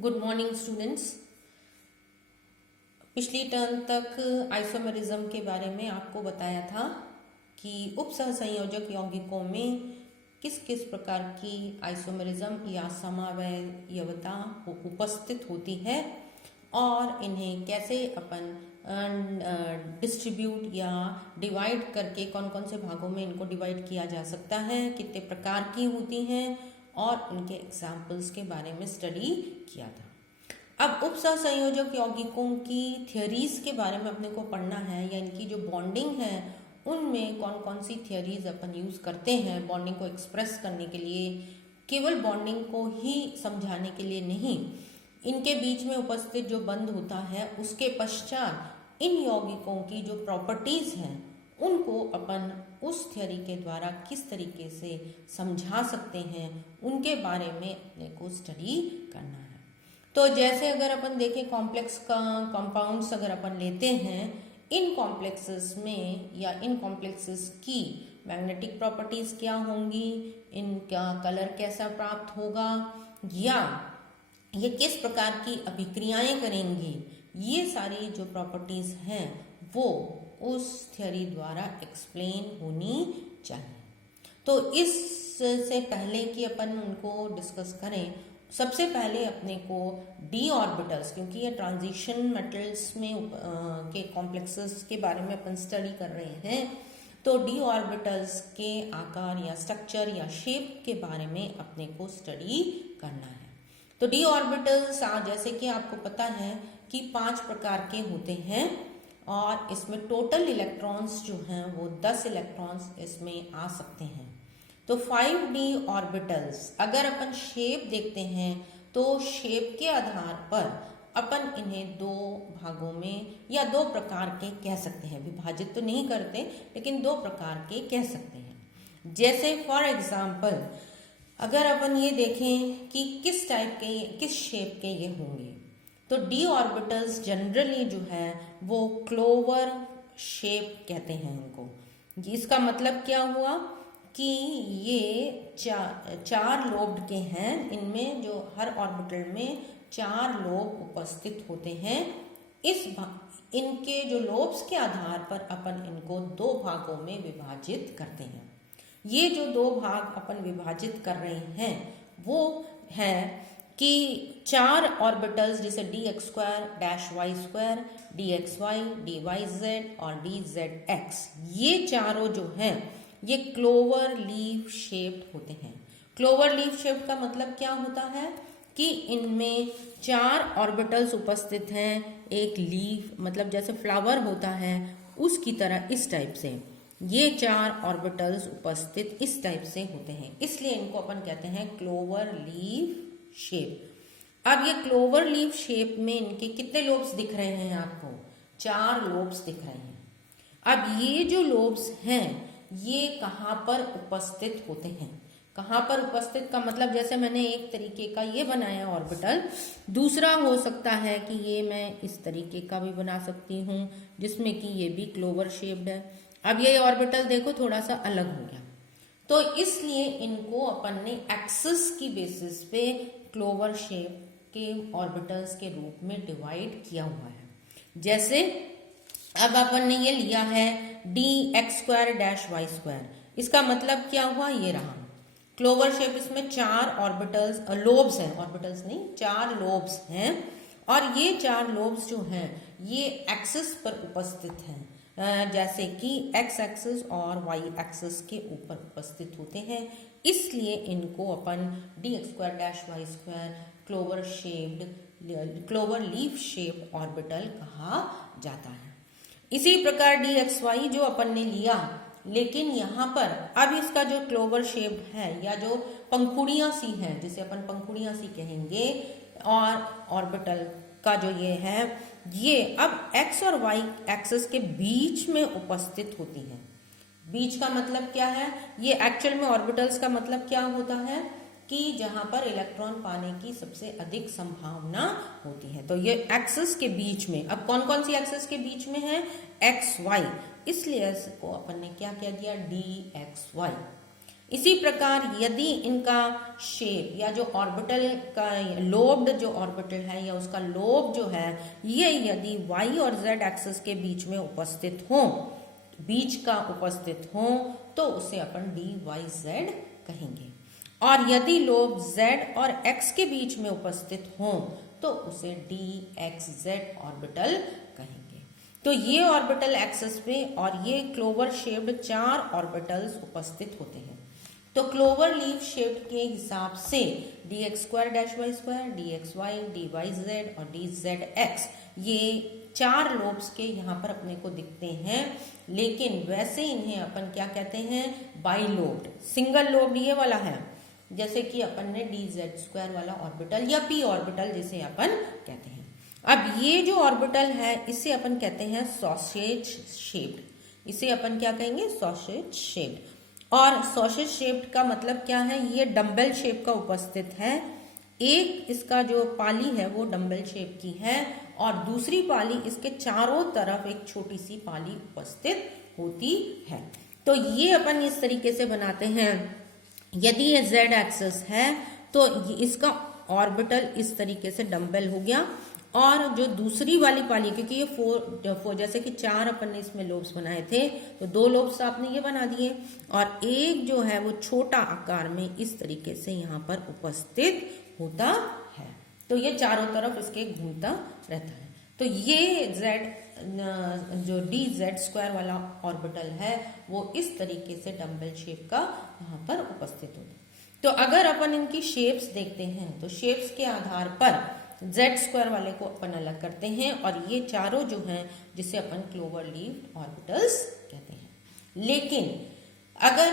Good morning students. पिछली term तक isomerism के बारे में आपको बताया था कि उपसहसंयोजक यौगिकों में किस किस प्रकार की आइसोमेरिज्म या समावयवता उपस्थित होती है और इन्हें कैसे अपन डिस्ट्रीब्यूट या डिवाइड करके कौन कौन से भागों में इनको डिवाइड किया जा सकता है, कितने प्रकार की होती हैं और उनके एग्जाम्पल्स के बारे में स्टडी किया था। अब उपसहसंयोजक यौगिकों की थियोरीज के बारे में अपने को पढ़ना है या इनकी जो बॉन्डिंग है उनमें कौन कौन सी थियोरीज अपन यूज करते हैं बॉन्डिंग को एक्सप्रेस करने के लिए। केवल बॉन्डिंग को ही समझाने के लिए नहीं, इनके बीच में उपस्थित जो बंध होता है उसके पश्चात इन यौगिकों की जो प्रॉपर्टीज हैं उनको अपन उस थ्योरी के द्वारा किस तरीके से समझा सकते हैं उनके बारे में अपने को स्टडी करना है। तो जैसे अगर अपन देखें कॉम्प्लेक्स का कंपाउंड्स अगर अपन लेते हैं, इन कॉम्प्लेक्सेस में या इन कॉम्प्लेक्सेस की मैग्नेटिक प्रॉपर्टीज क्या होंगी, इनका कलर कैसा प्राप्त होगा या ये किस प्रकार की अभिक्रियाएं करेंगी, ये सारी जो प्रॉपर्टीज हैं वो उस थ्योरी द्वारा एक्सप्लेन होनी चाहिए। तो इससे पहले कि अपन उनको डिस्कस करें, सबसे पहले अपने को डी ऑर्बिटल्स, क्योंकि ये ट्रांजिशन मेटल्स में के कॉम्प्लेक्सेस के बारे में अपन स्टडी कर रहे हैं, तो डी ऑर्बिटल्स के आकार या स्ट्रक्चर या शेप के बारे में अपने को स्टडी करना है। तो डी ऑर्बिटल्स जैसे कि आपको पता है कि 5 प्रकार के होते हैं और इसमें टोटल इलेक्ट्रॉन्स जो हैं वो 10 इलेक्ट्रॉन्स इसमें आ सकते हैं। तो 5d ऑर्बिटल्स अगर अपन शेप देखते हैं तो शेप के आधार पर अपन इन्हें 2 भागों में या 2 प्रकार के कह सकते हैं, विभाजित तो नहीं करते लेकिन 2 प्रकार के कह सकते हैं। जैसे फॉर एग्जाम्पल अगर अपन ये देखें कि किस टाइप के किस शेप के ये होंगे, तो डी ऑर्बिटल्स जनरली जो है वो क्लोवर शेप कहते हैं इनको। इसका मतलब क्या हुआ कि ये चार लोब्ड के हैं, इनमें जो हर ऑर्बिटल में 4 लोब उपस्थित होते हैं। इनके जो लोब्स के आधार पर अपन इनको 2 भागों में विभाजित करते हैं। ये जो 2 भाग अपन विभाजित कर रहे हैं वो है कि 4 ऑर्बिटल्स जैसे dx² -y², dxy, dyz और dzx, ये चारों जो हैं ये क्लोवर लीफ शेप्ड होते हैं। क्लोवर लीफ शेप्ड का मतलब क्या होता है कि इनमें 4 ऑर्बिटल्स उपस्थित हैं, एक लीफ मतलब जैसे फ्लावर होता है उसकी तरह इस टाइप से ये 4 ऑर्बिटल्स उपस्थित इस टाइप से होते हैं, इसलिए इनको अपन कहते हैं क्लोवर लीफ शेप। अब ये क्लोवर लीफ शेप में इनके कितने लोब्स दिख रहे हैं आपको? 4 लोब्स दिख रहे हैं। अब ये जो लोब्स हैं ये कहाँ पर उपस्थित होते हैं? कहाँ पर उपस्थित का मतलब जैसे मैंने एक तरीके का ये बनाया ऑर्बिटल, दूसरा हो सकता है कि ये मैं इस तरीके का भी बना सकती हूँ जिसमें कि ये भी क्लोवर शेप्ड है। अब ये ऑर्बिटल देखो थोड़ा सा अलग हो गया, तो इसलिए इनको अपन ने एक्सिस की बेसिस पे क्लोवर शेप के ऑर्बिटल्स के रूप में डिवाइड किया हुआ है। जैसे अब अपन ने ये लिया है dx² -y², इसका मतलब क्या हुआ, ये रहा क्लोवर शेप। इसमें 4 ऑर्बिटल्स लोब्स हैं, ऑर्बिटल्स नहीं 4 लोब्स हैं और ये 4 लोब्स जो हैं ये एक्सिस पर उपस्थित हैं, जैसे कि x एक्सिस और y एक्सिस के ऊपर उपस्थित होते हैं, इसलिए इनको अपन dx² -y² clover shaped clover leaf shape orbital कहा जाता है। इसी प्रकार dxy जो अपन ने लिया, लेकिन यहाँ पर अब इसका जो क्लोवर शेप है या जो पंखुड़ियाँ सी हैं, जिसे अपन पंखुड़ियाँ सी कहेंगे, और ऑर्बिटल का जो ये है ये अब x और y एक्सिस के बीच में उपस्थित होती है। बीच का मतलब क्या है, ये एक्चुअल में ऑर्बिटल्स का मतलब क्या होता है कि जहां पर इलेक्ट्रॉन पाने की सबसे अधिक संभावना होती है। तो ये एक्सिस के बीच में, अब कौन कौन सी एक्सिस के बीच में है, x y, इसलिए इसको अपन ने क्या कह दिया dxy। इसी प्रकार यदि इनका शेप या जो ऑर्बिटल का लोब्ड जो ऑर्बिटल है या उसका लोब जो है ये यदि y और z एक्सिस के बीच में उपस्थित हो, बीच का उपस्थित हो, तो उसे अपन DYZ कहेंगे। और यदि लोब z और x के बीच में उपस्थित हो तो उसे DXZ ऑर्बिटल कहेंगे। तो ये ऑर्बिटल एक्सिस पे और ये क्लोवर शेप्ड 4 ऑर्बिटल्स उपस्थित होते हैं। तो क्लोवर लीफ शेप के हिसाब से dx² -y², dxy, dyz और dzx ये 4 लोब्स के यहाँ पर अपने को दिखते हैं, लेकिन वैसे इन्हें अपन क्या कहते हैं, बाइलोब्ड। सिंगल लोब्ड ये वाला है, जैसे कि अपन ने dz² वाला ऑर्बिटल या p ऑर्बिटल जिसे अपन कहते हैं। अब ये जो ऑर्बिटल है इसे अपन कहते हैं सॉसेज शेप्ड। इसे अपन क्या कहेंगे, सॉसेज शेप्ड। और सॉसेज शेप्ड का मतलब क्या है, ये डम्बल शेप का उपस्थित है। एक इसका जो पाली है वो डम्बल शेप की है और दूसरी पाली इसके चारों तरफ एक छोटी सी पाली उपस्थित होती है। तो ये अपन इस तरीके से बनाते हैं। यदि ये z एक्सिस है तो इसका ऑर्बिटल इस तरीके से डम्बल हो गया, और जो दूसरी वाली पाली, क्योंकि ये फोर जैसे कि 4 अपन ने इसमें लोब्स बनाए थे तो 2 लोब्स आपने ये बना दिए, और एक जो है वो छोटा आकार में इस तरीके से यहाँ पर उपस्थित होता है। तो ये चारों तरफ इसके घूमता रहता है। तो ये जो DZ² वाला ऑर्बिटल है वो इस तरीके से डम्बल शेप का यहाँ पर उपस्थित होता है। तो अगर अपन इनकी शेप्स देखते हैं तो शेप्स के आधार पर Z² वाले को अपन अलग करते हैं, और ये चारों जो हैं जिसे अपन क्लोवर लीफ ऑर्बिटल्स कहते हैं। लेकिन अगर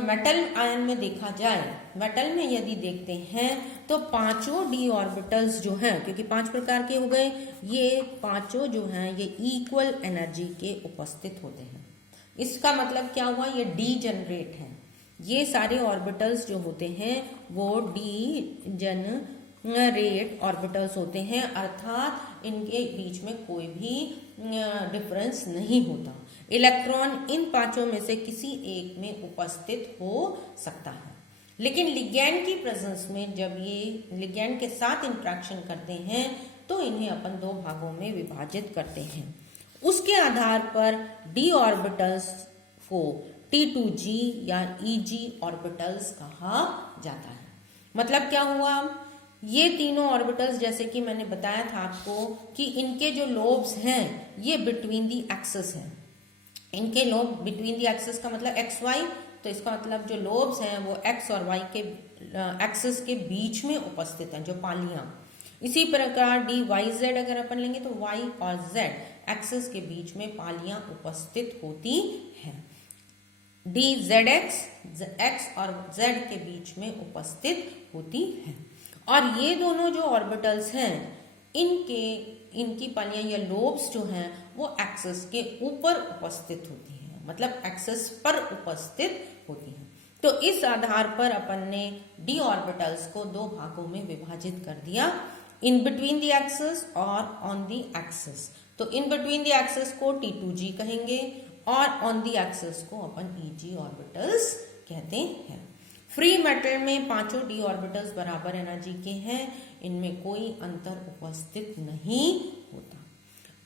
मेटल आयन में देखा जाए, मेटल में यदि देखते हैं तो 5 d ऑर्बिटल्स जो हैं, क्योंकि 5 प्रकार के हो गए, ये 5 जो हैं ये इक्वल एनर्जी के उपस्थित होते हैं। इसका मतलब क्या हुआ, ये डीजेनरेट है। ये सारे ऑर्बिटल्स जो होते हैं वो डीजेनरेट ऑर्बिटल्स होते हैं, अर्थात इनके बीच में कोई भी डिफरेंस नहीं होता। इलेक्ट्रॉन इन 5 में से किसी एक में उपस्थित हो सकता है, लेकिन लिगैंड की प्रेजेंस में जब ये लिगैंड के साथ इंटरेक्शन करते हैं तो इन्हें अपन 2 भागों में विभाजित करते हैं। उसके आधार पर d ऑर्बिटल्स को T2G या EG ऑर्बिटल्स कहा जाता है। मतलब क्या हुआ, ये तीनों ऑर्बिटल्स जैसे कि मैंने बताया था आपको कि इनके जो लोब्स हैं ये बिटवीन दी एक्सिस हैं। इनके लोब बिटवीन दी एक्सिस का मतलब एक्स वाई, तो इसका मतलब जो लोब्स हैं वो एक्स और वाई के एक्सिस के बीच में उपस्थित हैं, जो पालियां। इसी प्रकार DYZ अगर अपन लेंगे तो y और z एक्सिस के बीच में पालियां उपस्थित होती हैं। DZX x और z के बीच में उपस्थित होती हैं। और ये दोनों जो ऑर्बिटल्स हैं इनकी पालियां या लोब्स जो हैं वो एक्सिस के ऊपर उपस्थित होती हैं, मतलब एक्सिस पर उपस्थित होती हैं। तो इस आधार पर अपन ने d ऑर्बिटल्स को 2 भागों में विभाजित कर दिया, इन बिटवीन द एक्सिस और ऑन द एक्सिस। तो इन बिटवीन द एक्सिस को T2G कहेंगे और ऑन द एक्सिस को अपन EG ऑर्बिटल्स कहते हैं। फ्री मेटल में 5 d ऑर्बिटल्स बराबर एनर्जी के हैं, इनमें कोई अंतर उपस्थित नहीं होता।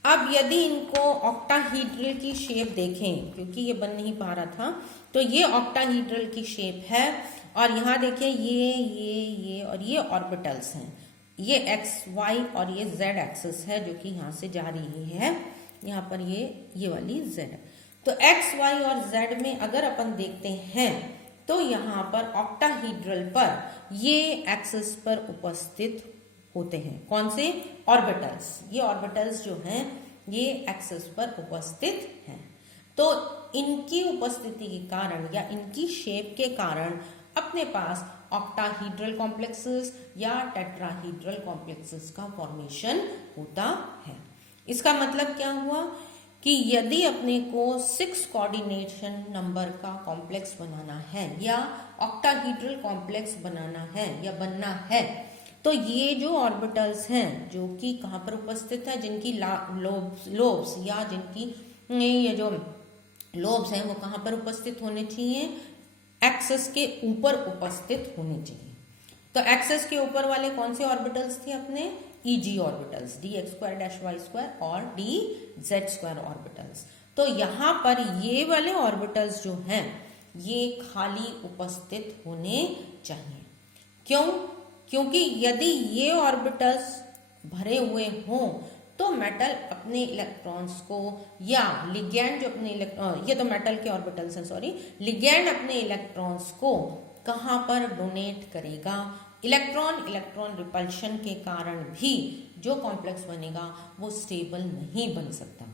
अब यदि इनको ऑक्टाहीड्रल की शेप देखें, क्योंकि ये बन नहीं पा रहा था, तो ये ऑक्टाहीड्रल की शेप है और यहाँ देखिए ये और ये ऑर्बिटल्स हैं। ये एक्स वाई और ये जेड एक्सिस है जो कि यहाँ से जा रही है, यहाँ पर ये वाली जेड। तो एक्स वाई और जेड में अगर अपन देखते हैं तो यहाँ पर ऑक्टाहीड्रल पर ये एक्सिस पर उपस्थित होते हैं। कौन से ऑर्बिटल्स, ये ऑर्बिटल्स जो हैं ये एक्सिस पर उपस्थित हैं। तो इनकी उपस्थिति के कारण या इनकी शेप के कारण अपने पास ऑक्टाहीड्रल कॉम्प्लेक्सेस या टेट्राहीड्रल कॉम्प्लेक्सेस का फॉर्मेशन होता है। इसका मतलब क्या हुआ कि यदि अपने को 6 कोऑर्डिनेशन नंबर का कॉम्प्लेक्स बनाना है या ऑक्टाहीड्रल कॉम्प्लेक्स बनाना है या बनना है, तो ये जो ऑर्बिटल्स हैं जो कि कहाँ पर उपस्थित है, जिनकी लोब्स या जिनकी ये जो लोब्स हैं वो कहाँ पर उपस्थित होने चाहिए, एक्सिस के ऊपर उपस्थित होने चाहिए। तो एक्सिस के ऊपर वाले कौन से ऑर्बिटल्स थे अपने? ईजी ऑर्बिटल्स, dx2-y² और dz² ऑर्बिटल्स। तो यहाँ पर ये वाले ऑर्बिटल्स जो हैं ये खाली उपस्थित होने चाहिए। क्यों? क्योंकि यदि ये ऑर्बिटल्स भरे हुए हों तो मेटल अपने इलेक्ट्रॉन्स को या लिगैंड जो अपने ये तो मेटल के ऑर्बिटल्स हैं, सॉरी, लिगैंड अपने इलेक्ट्रॉन्स को कहाँ पर डोनेट करेगा? इलेक्ट्रॉन रिपल्शन के कारण भी जो कॉम्प्लेक्स बनेगा वो स्टेबल नहीं बन सकता।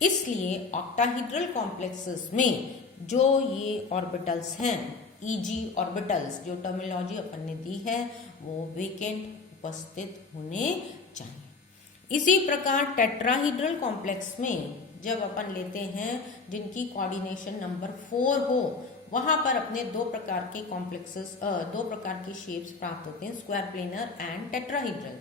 इसलिए ऑक्टाहेड्रल कॉम्प्लेक्सेस में जो ये ऑर्बिटल्स हैं, ईजी ऑर्बिटल्स, जो टर्मिनोलॉजी अपन ने दी है वो वेकेंट उपस्थित होने चाहिए। इसी प्रकार टेट्राहीड्रल कॉम्प्लेक्स में जब अपन लेते हैं जिनकी कोऑर्डिनेशन नंबर 4 हो, वहां पर अपने दो प्रकार के कॉम्प्लेक्सेस, दो प्रकार की शेप्स प्राप्त होते हैं, square planar and tetrahedral.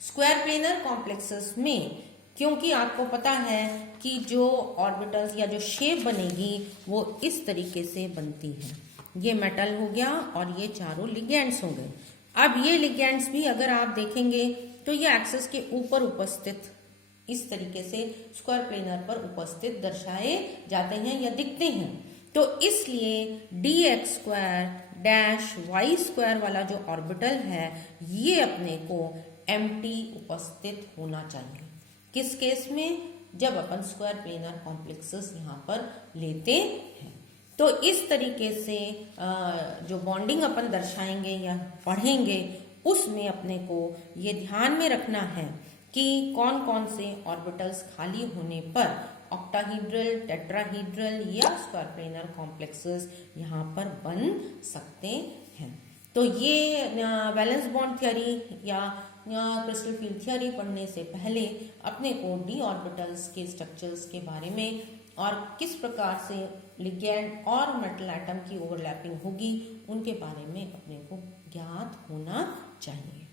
Square planar complexes में क्योंकि आपको पता है कि जो ऑर्बिटल्स या जो शेप बनेगी वो इस तरीके से बनती है, ये मेटल हो गया और ये चारों लिगैंड्स हो गए। अब ये लिगैंड्स भी अगर आप देखेंगे तो ये एक्सिस के ऊपर उपस्थित इस तरीके से स्क्वायर प्लेनर पर उपस्थित दर्शाए जाते हैं या दिखते हैं। तो इसलिए dx²-y² वाला जो ऑर्बिटल है ये अपने को एम्प्टी उपस्थित होना चाहिए। किस केस में? जब अपन स्क्वायर प्लेनर कॉम्प्लेक्सेस यहाँ पर लेते हैं। तो इस तरीके से जो बॉन्डिंग अपन दर्शाएंगे या पढ़ेंगे उसमें अपने को ये ध्यान में रखना है कि कौन कौन से ऑर्बिटल्स खाली होने पर ऑक्टाहीड्रल, टेट्राहीड्रल या स्क्वायर प्लेनर कॉम्प्लेक्सेस यहाँ पर बन सकते हैं। तो ये वैलेंस बॉन्ड थ्योरी या क्रिस्टल फील्ड थ्योरी पढ़ने से पहले अपने को डी ऑर्बिटल्स के स्ट्रक्चर्स के बारे में और किस प्रकार से लिगैंड और मेटल एटम की ओवरलैपिंग होगी उनके बारे में अपने को ज्ञात होना चाहिए।